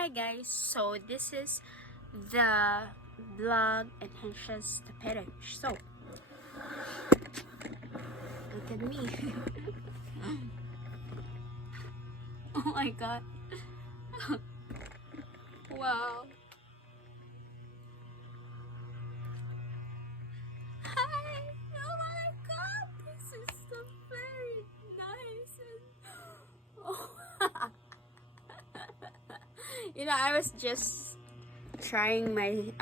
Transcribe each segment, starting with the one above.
Hi guys, so this is the vlog and Hensha's the page. So look at me. Oh my god. Wow. Hi. Oh my god, this is so very nice and oh. You know, I was just trying my,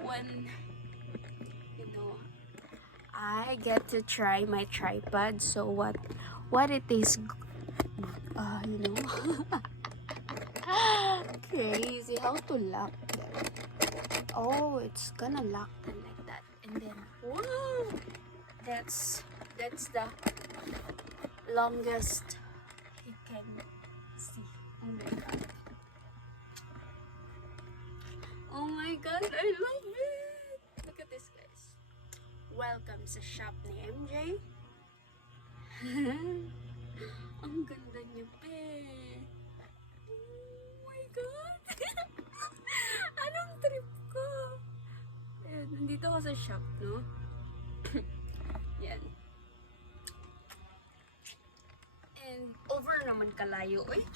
when, you know, I get to try my tripod, so what it is, you know, crazy, how to lock them. Oh, it's gonna lock them like that, and then, whoa, that's the longest you can see. Oh my god. Oh my god, I love it! Look at this, guys. Welcome sa shop ni MJ. Ang ganda niya, pe. Oh my god. Anong trip ko? Ayan, nandito ako sa shop, no? Yan. And over naman kalayo. Uy,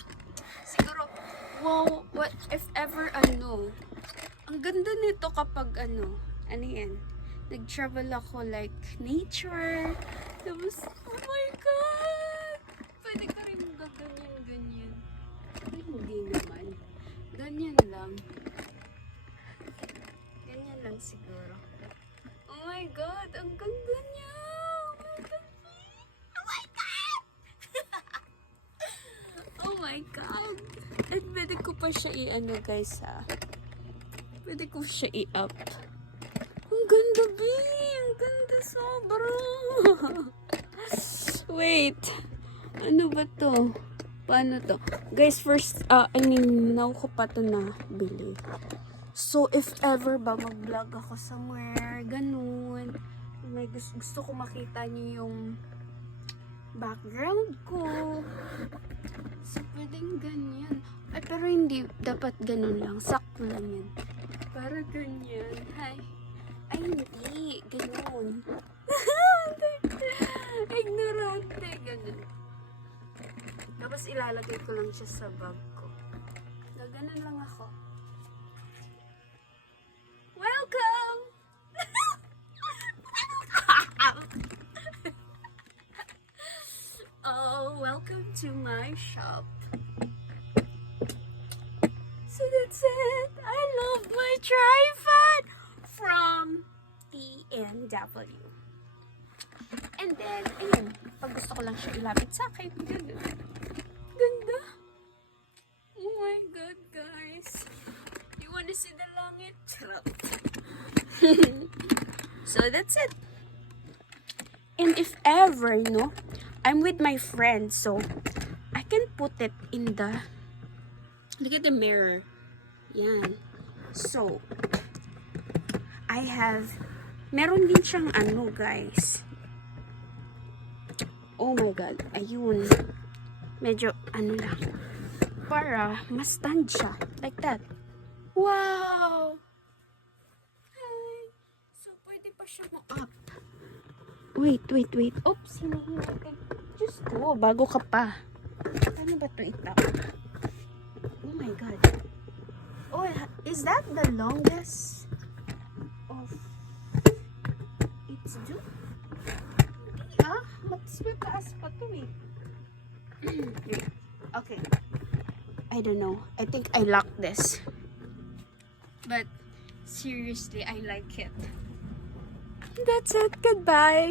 siguro, wow, what if ever ang ganda nito kapag ano yan, nag-travel ako like nature. Tapos, oh my god! Pwede ka rin gaganyan-ganyan. Hindi naman. Ganyan lang. Ganyan lang siguro. Oh my god! Ang ganda niya! Oh my god! Oh my god! At pwede ko pa siya i-ano guys ha. Pwede ko siya i-up. Ang ganda, B! Ang ganda sobra! Wait. Ano ba to? Paano to? Guys, first, now ko pa to na bili. So, if ever ba mag-vlog ako somewhere, ganun. May gusto ko makita niyo yung background ko. So, pwedeng ganyan. Ay, pero hindi. Dapat ganun lang. Sakto lang yan. Para ganyan. Hi. Ay, hindi. Ganun. Ignorante. Ganun. Tapos ilalagay ko lang siya sa bag ko. Ganun lang ako. Welcome! Oh, welcome to my shop. So that's it. I love my tripod from TNW. And then, ayun, pag gusto ko lang siya ilapit sa akin, ganda. Ganda. Oh my god, guys. You wanna see the langit? So that's it. And if ever, you know, I'm with my friend, so I can put it in the, look at the mirror. Yan. So, I have, meron din siyang ano, guys. Oh my god, ayun. Medyo, lang. Para, mas stand siya. Like that. Wow! Hi! So, pwede pa siya mo up. Wait. Oops, hinahinay. Diyos ko, bago ka pa. Paano ba ito itap? Oh my god. Oh, is that the longest of its do? Mas mataas pa to eh. Okay. I don't know. I think I locked this. But seriously, I like it. That's it. Goodbye.